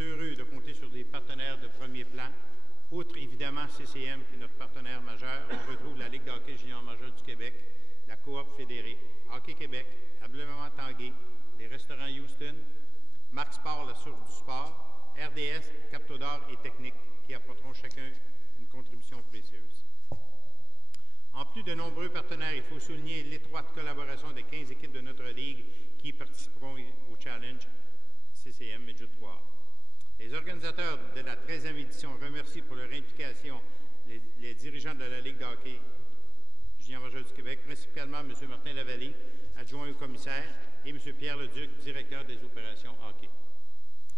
heureux de compter sur des partenaires de premier plan. Outre évidemment CCM, qui est notre partenaire majeur, on retrouve la Ligue de hockey junior majeur du Québec, la Coop fédérée, Hockey Québec, Habilement Tanguay, les restaurants Houston, Marc Sport, la source du sport, RDS, Captodor et Technique, qui apporteront chacun une contribution précieuse. En plus de nombreux partenaires, il faut souligner l'étroite collaboration des 15 équipes de notre Ligue qui participeront au Challenge CCM Midget 3. Les organisateurs de la 13e édition remercient pour leur implication les dirigeants de la Ligue de hockey junior majeur du Québec, principalement M. Martin Lavallée, adjoint au commissaire, et M. Pierre Leduc, directeur des opérations hockey.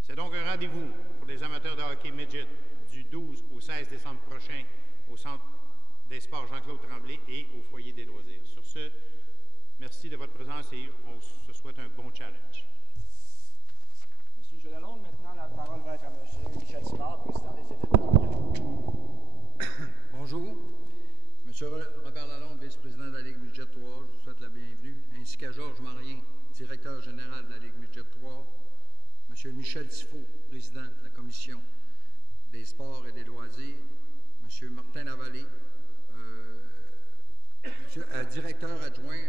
C'est donc un rendez-vous pour les amateurs de hockey midget du 12 au 16 décembre prochain au Centre des sports Jean-Claude Tremblay et au Foyer des loisirs. Sur ce, merci de votre présence et on se souhaite un bon challenge. Monsieur Lalonde, maintenant la parole va être à M. Michel Simard, président des élites de hockey. Bonjour. Monsieur Robert Lalonde, vice-président de la Ligue Midget 3, je vous souhaite la bienvenue, ainsi qu'à Georges Marien, directeur général de la Ligue Midget 3, Monsieur Michel Tifo, président de la Commission des sports et des loisirs, Monsieur Martin Lavallée, directeur adjoint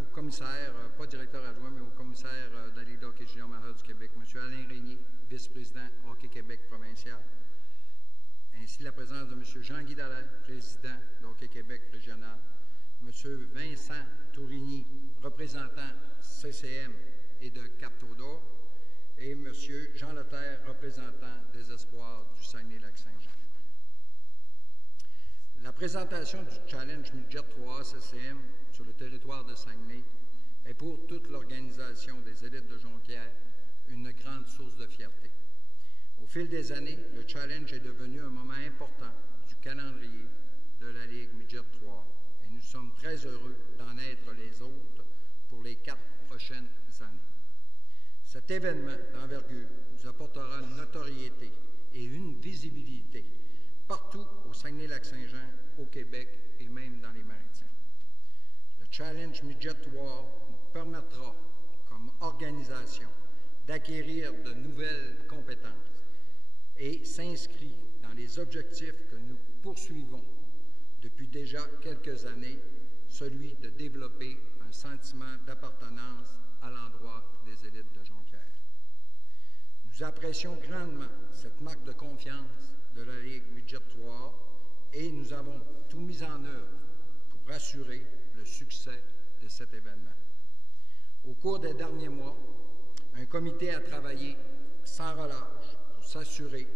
au commissaire, pas directeur adjoint, mais au commissaire de la Ligue de hockey junior majeur du Québec, M. Alain Régnier, vice-président Hockey Québec provincial, ainsi la présence de M. Jean-Guy Dallaire, président de Hockey Québec régional, M. Vincent Tourigny, représentant CCM et de Cap-Todor, et M. Jean Leterre, représentant des Espoirs du Saguenay-Lac-Saint-Jean. La présentation du Challenge Midget 3 CCM sur le territoire de Saguenay est pour toute l'organisation des élites de Jonquière une grande source de fierté. Au fil des années, le Challenge est devenu un moment important du calendrier de la Ligue Midget 3 et nous sommes très heureux d'en être les hôtes pour les 4 prochaines années. Cet événement d'envergure nous apportera une notoriété et une visibilité partout au Saguenay-Lac-Saint-Jean, au Québec et même dans les Maritimes. Le Challenge Midget 3 nous permettra, comme organisation, d'acquérir de nouvelles compétences et s'inscrit dans les objectifs que nous poursuivons depuis déjà quelques années, celui de développer un sentiment d'appartenance à l'endroit des élites de Jonquière. Nous apprécions grandement cette marque de confiance de la Ligue Midget 3 et nous avons tout mis en œuvre pour assurer le succès de cet événement. Au cours des derniers mois, un comité a travaillé sans relâche pour s'assurer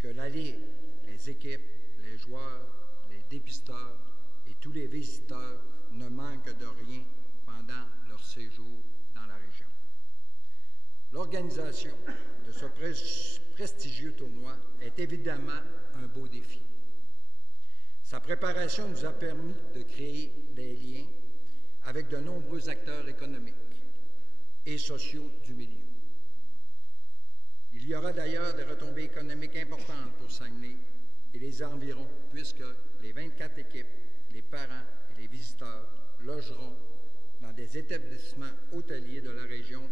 que la Ligue, les équipes, les joueurs, les dépisteurs et tous les visiteurs ne manquent de rien pendant leur séjour dans la région. L'organisation de ce prestigieux tournoi est évidemment un beau défi. Sa préparation nous a permis de créer des liens avec de nombreux acteurs économiques et sociaux du milieu. Il y aura d'ailleurs des retombées économiques importantes pour Saguenay et les environs, puisque les 24 équipes, les parents et les visiteurs logeront dans des établissements hôteliers de la région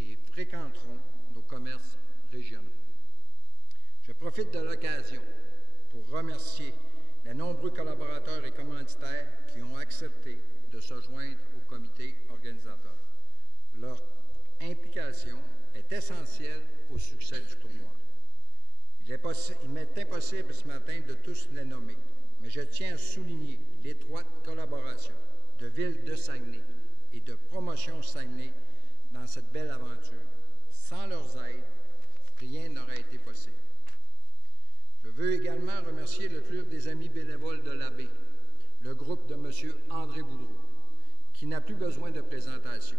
et fréquenteront nos commerces régionaux. Je profite de l'occasion pour remercier les nombreux collaborateurs et commanditaires qui ont accepté de se joindre au comité organisateur. Leur implication est essentielle au succès du tournoi. Il m'est impossible ce matin de tous les nommer, mais je tiens à souligner l'étroite collaboration de Ville de Saguenay et de Promotion Saguenay dans cette belle aventure. Sans leurs aides, rien n'aurait été possible. Je veux également remercier le Club des Amis bénévoles de la Baie, le groupe de M. André Boudreau, qui n'a plus besoin de présentation.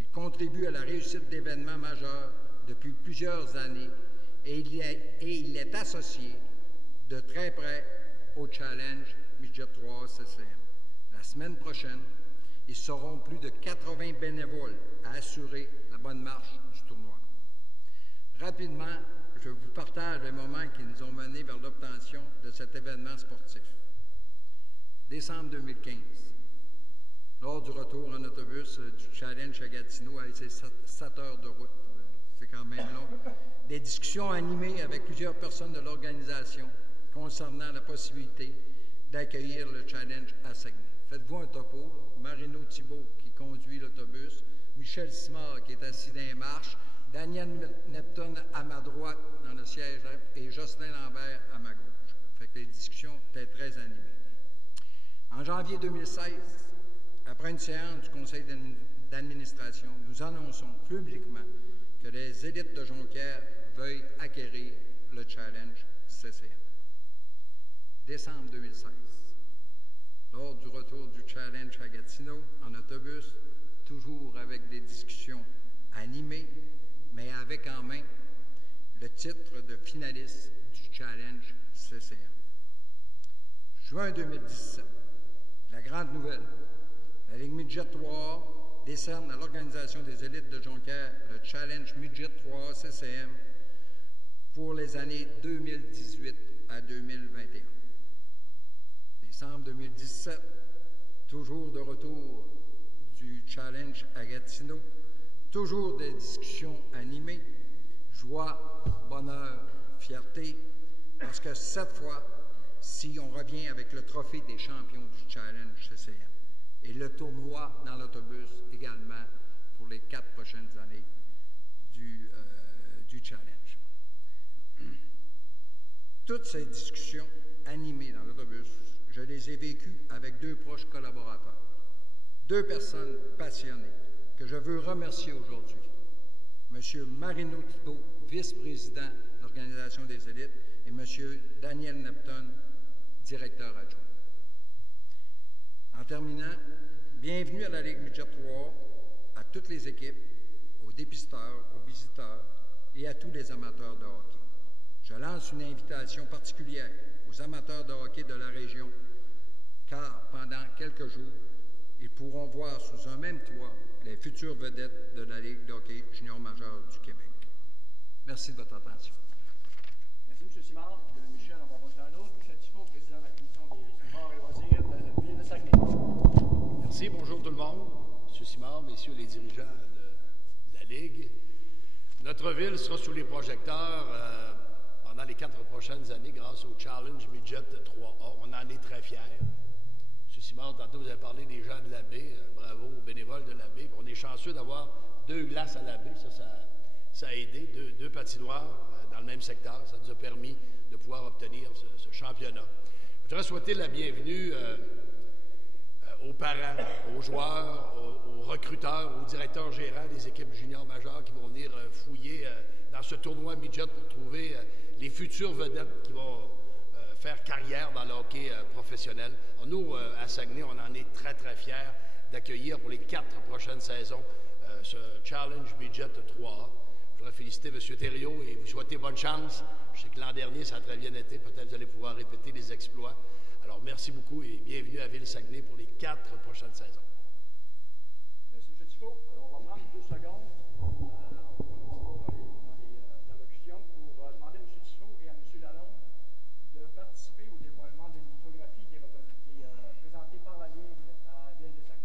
Il contribue à la réussite d'événements majeurs depuis plusieurs années et il est associé de très près au Challenge Midget 3 CCM. La semaine prochaine, ils seront plus de 80 bénévoles à assurer la bonne marche du tournoi. Rapidement, je vous partage les moments qui nous ont menés vers l'obtention de cet événement sportif. Décembre 2015, lors du retour en autobus du Challenge à Gatineau, c'est 7 heures de route, c'est quand même long, des discussions animées avec plusieurs personnes de l'organisation concernant la possibilité d'accueillir le Challenge à Saguenay. Faites-vous un topo, là. Marino Thibault qui conduit l'autobus, Michel Simard qui est assis dans les marches, Daniel Neptune à ma droite dans le siège et Jocelyn Lambert à ma gauche. Fait que les discussions étaient très animées. En janvier 2016, après une séance du conseil d'administration, nous annonçons publiquement que les élites de Jonquière veuillent acquérir le Challenge CCM. Décembre 2016, lors du retour du Challenge à Gatineau en autobus, toujours avec des discussions animées, mais avec en main le titre de finaliste du Challenge CCM. Juin 2017, la grande nouvelle, la Ligue Midget 3 décerne à l'Organisation des élites de Jonquière le Challenge Midget 3 CCM pour les années 2018 à 2021. Décembre 2017, toujours de retour du Challenge à Gatineau, toujours des discussions animées, joie, bonheur, fierté, parce que cette fois, si on revient avec le trophée des champions du Challenge CCM et le tournoi dans l'autobus également pour les 4 prochaines années du Challenge. Toutes ces discussions animées dans l'autobus, je les ai vécues avec 2 proches collaborateurs, 2 personnes passionnées que je veux remercier aujourd'hui. M. Marino Thibault, vice-président de l'Organisation des élites, et M. Daniel Neptune, directeur adjoint. En terminant, bienvenue à la Ligue Midget 3, à toutes les équipes, aux dépisteurs, aux visiteurs et à tous les amateurs de hockey. Je lance une invitation particulière aux amateurs de hockey de la région, car pendant quelques jours, ils pourront voir sous un même toit les futures vedettes de la Ligue de hockey junior majeur du Québec. Merci de votre attention. Merci, M. Simard. Michel, on va passer à un autre. Michel Tifo, président de la Commission des sports et loisirs de la ville de Saguenay. Merci, bonjour tout le monde. M. Simard, messieurs les dirigeants de la Ligue. Notre ville sera sous les projecteurs pendant les 4 prochaines années grâce au Challenge Midget 3A. On en est très fiers. M. Simard, tantôt vous avez parlé des gens de la baie. Bravo aux bénévoles de la baie. On est chanceux d'avoir 2 glaces à la baie. Ça a aidé. 2 patinoires dans le même secteur. Ça nous a permis de pouvoir obtenir ce championnat. Je voudrais souhaiter la bienvenue aux parents, aux joueurs, aux recruteurs, aux directeurs gérants des équipes juniors majeures qui vont venir fouiller dans ce tournoi midget pour trouver les futures vedettes qui vont faire carrière dans le hockey professionnel. Alors nous, à Saguenay, on en est très, très fiers d'accueillir pour les 4 prochaines saisons ce Challenge Midget 3A. Je voudrais féliciter M. Thériault et vous souhaiter bonne chance. Je sais que l'an dernier, ça a très bien été. Peut-être que vous allez pouvoir répéter les exploits. Alors, merci beaucoup et bienvenue à Ville-Saguenay pour les 4 prochaines saisons. Merci, M. Tifo. On va prendre 2 secondes dans les allocutions pour demander à M. Tifo et à M. Lalonde de participer au dévoilement d'une lithographie qui est présentée par la Ligue à la Ville de Saguenay.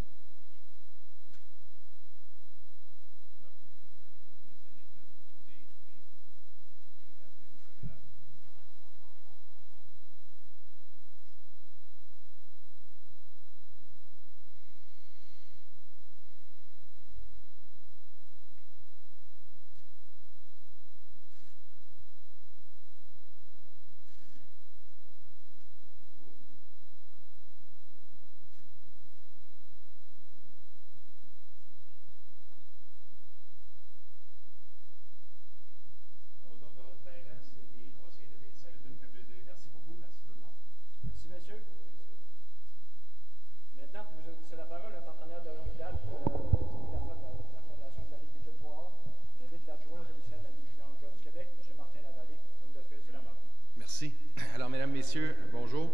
Alors, mesdames, messieurs, bonjour.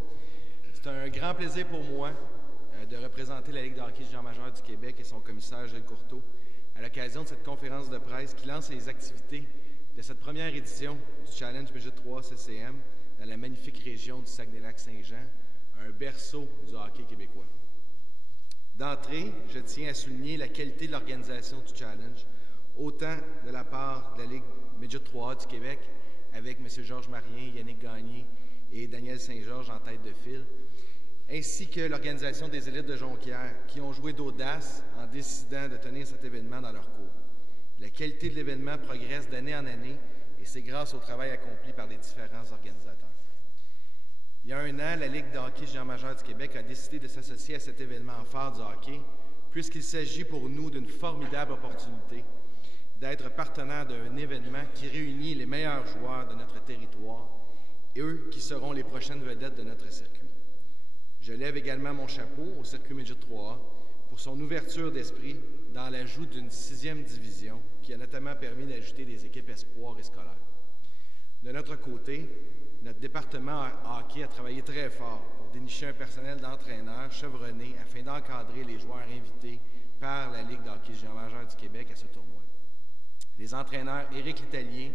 C'est un grand plaisir pour moi de représenter la Ligue de hockey junior majeur du Québec et son commissaire Gilles Courteau à l'occasion de cette conférence de presse qui lance les activités de cette première édition du Challenge Midget 3 CCM dans la magnifique région du Saguenay-Lac-Saint-Jean, un berceau du hockey québécois. D'entrée, je tiens à souligner la qualité de l'organisation du Challenge, autant de la part de la Ligue Midget 3A du Québec, avec M. Georges Marien, Yannick Gagné et Daniel Saint-Georges en tête de file, ainsi que l'Organisation des élites de Jonquière, qui ont joué d'audace en décidant de tenir cet événement dans leur cours. La qualité de l'événement progresse d'année en année, et c'est grâce au travail accompli par les différents organisateurs. Il y a un an, la Ligue de hockey junior majeur du Québec a décidé de s'associer à cet événement phare du hockey, puisqu'il s'agit pour nous d'une formidable opportunité d'être partenaire d'un événement qui réunit les meilleurs joueurs de notre territoire, et eux qui seront les prochaines vedettes de notre circuit. Je lève également mon chapeau au circuit Midget 3A pour son ouverture d'esprit dans l'ajout d'une 6e division qui a notamment permis d'ajouter des équipes espoirs et scolaires. De notre côté, notre département hockey a travaillé très fort pour dénicher un personnel d'entraîneurs chevronné afin d'encadrer les joueurs invités par la Ligue de hockey junior majeur du Québec à ce tournoi. Les entraîneurs Éric L'Italien,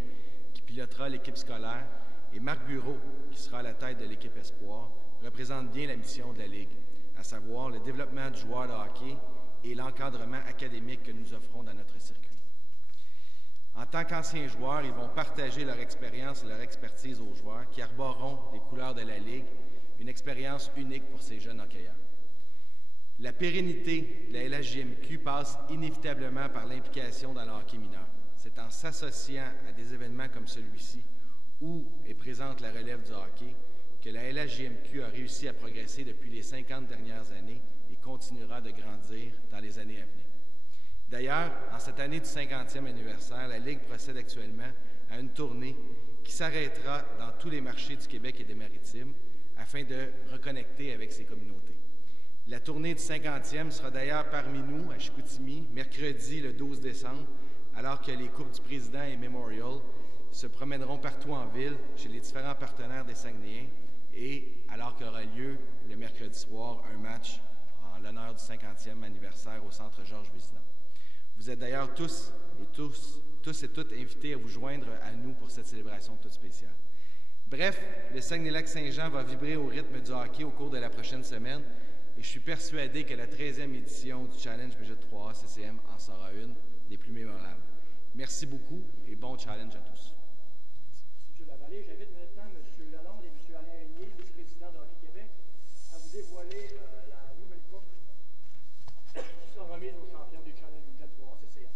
qui pilotera l'équipe scolaire, et Marc Bureau, qui sera à la tête de l'équipe espoir, représentent bien la mission de la Ligue, à savoir le développement du joueur de hockey et l'encadrement académique que nous offrons dans notre circuit. En tant qu'anciens joueurs, ils vont partager leur expérience et leur expertise aux joueurs qui arboreront les couleurs de la Ligue, une expérience unique pour ces jeunes hockeyeurs. La pérennité de la LHJMQ passe inévitablement par l'implication dans le hockey mineur. C'est en s'associant à des événements comme celui-ci, où est présente la relève du hockey, que la LHJMQ a réussi à progresser depuis les 50 dernières années et continuera de grandir dans les années à venir. D'ailleurs, en cette année du 50e anniversaire, la Ligue procède actuellement à une tournée qui s'arrêtera dans tous les marchés du Québec et des Maritimes afin de reconnecter avec ces communautés. La tournée du 50e sera d'ailleurs parmi nous à Chicoutimi, mercredi le 12 décembre, alors que les Coupes du Président et Memorial se promèneront partout en ville, chez les différents partenaires des Saguenayens, et alors qu'aura lieu le mercredi soir un match en l'honneur du 50e anniversaire au Centre Georges Vézina. Vous êtes d'ailleurs tous et toutes invités à vous joindre à nous pour cette célébration toute spéciale. Bref, le Saguenay-Lac-Saint-Jean va vibrer au rythme du hockey au cours de la prochaine semaine, et je suis persuadé que la 13e édition du Challenge Midget 3A CCM en sera une des plus mémorables. Merci beaucoup et bon challenge à tous. Merci, M. Lavallée. J'invite maintenant M. Lalonde et M. Alain Régnier, vice-président de Hockey Québec, à vous dévoiler la nouvelle coupe qui sera remise aux champions du Challenge Midget 3A CCM.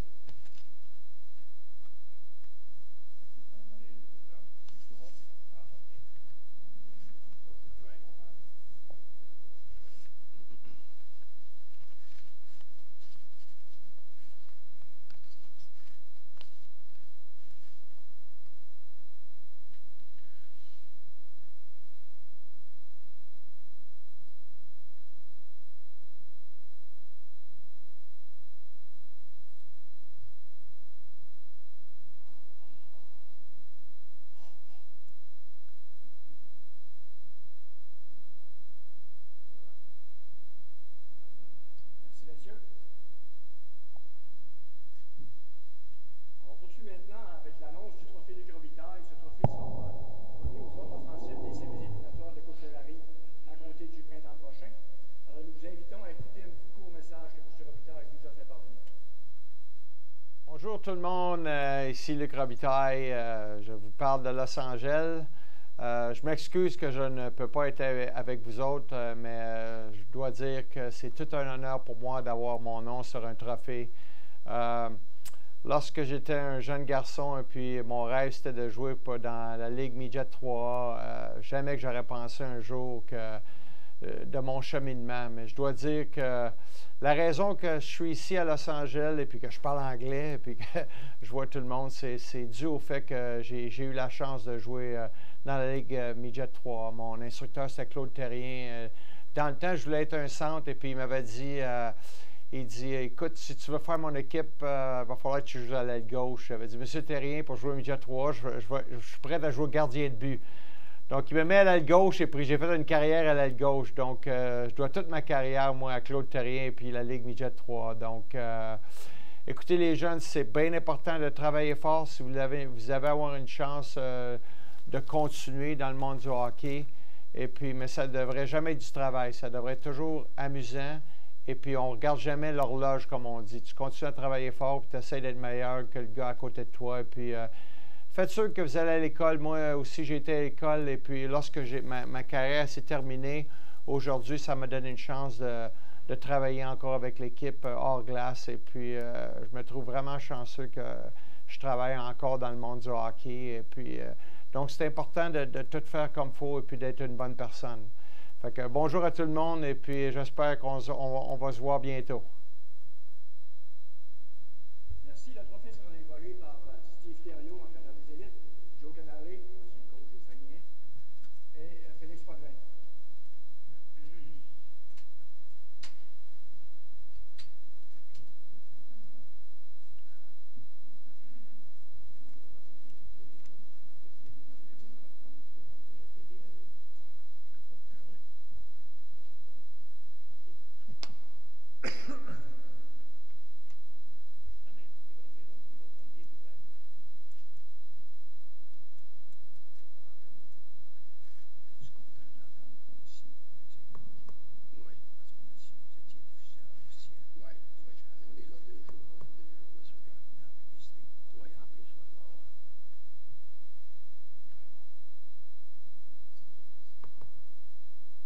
Bonjour tout le monde, ici Luc Robitaille, je vous parle de Los Angeles. Je m'excuse que je ne peux pas être avec vous autres, mais je dois dire que c'est tout un honneur pour moi d'avoir mon nom sur un trophée. Lorsque j'étais un jeune garçon, et puis mon rêve c'était de jouer dans la Ligue Midget 3A, jamais que j'aurais pensé un jour de mon cheminement, mais je dois dire que la raison que je suis ici à Los Angeles et puis que je parle anglais et puis que je vois tout le monde, c'est dû au fait que j'ai eu la chance de jouer dans la Ligue Midget 3. Mon instructeur, c'était Claude Terrien. Dans le temps, je voulais être un centre et puis il m'avait dit, écoute, si tu veux faire mon équipe, il va falloir que tu joues à l'aile gauche. J'avais dit, Monsieur Terrien, pour jouer au Midget 3, je suis prêt à jouer gardien de but. Donc, il me met à l'aile gauche et puis j'ai fait une carrière à l'aile gauche. Donc, je dois toute ma carrière, moi, à Claude Terrien et puis la Ligue Midget 3. Donc, écoutez les jeunes, c'est bien important de travailler fort si vous avez avoir une chance de continuer dans le monde du hockey. Et puis, mais ça ne devrait jamais être du travail. Ça devrait être toujours amusant. Et puis, on ne regarde jamais l'horloge, comme on dit. Tu continues à travailler fort puis tu essaies d'être meilleur que le gars à côté de toi. Et puis, faites sûr que vous allez à l'école. Moi aussi, j'ai été à l'école et puis lorsque ma carrière s'est terminée, aujourd'hui, ça m'a donné une chance de travailler encore avec l'équipe hors glace. Et puis, je me trouve vraiment chanceux que je travaille encore dans le monde du hockey. Et puis, donc, c'est important de tout faire comme il faut et puis d'être une bonne personne. Fait que bonjour à tout le monde et puis j'espère qu'on va se voir bientôt. Merci. Le trophée sera dévoilé par Steve Thériault, entraîneur des élites, Joe Canale, ancien coach des Saguenayens, et Félix Potvin.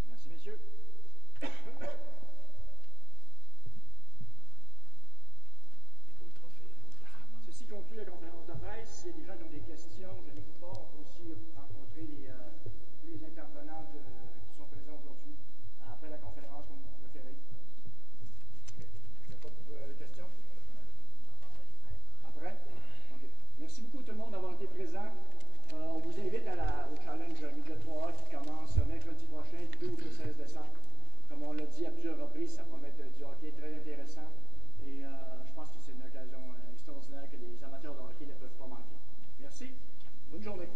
Merci, messieurs. Ceci conclut la conférence de presse. S'il y a des gens qui ont des questions, je n'ai pas. On peut aussi rencontrer tous les intervenants qui sont présents aujourd'hui après la conférence, comme vous préférez. Il n'y a pas de questions? Après? OK. Merci beaucoup tout le monde d'avoir été présent. On vous invite au challenge Midget 3A qui commence mercredi prochain, du 12 au 16 décembre. Comme on l'a dit à plusieurs reprises, ça promet du hockey très intéressant. Et je pense que c'est une occasion extraordinaire que les amateurs de hockey ne peuvent pas manquer. Merci. Bonne journée.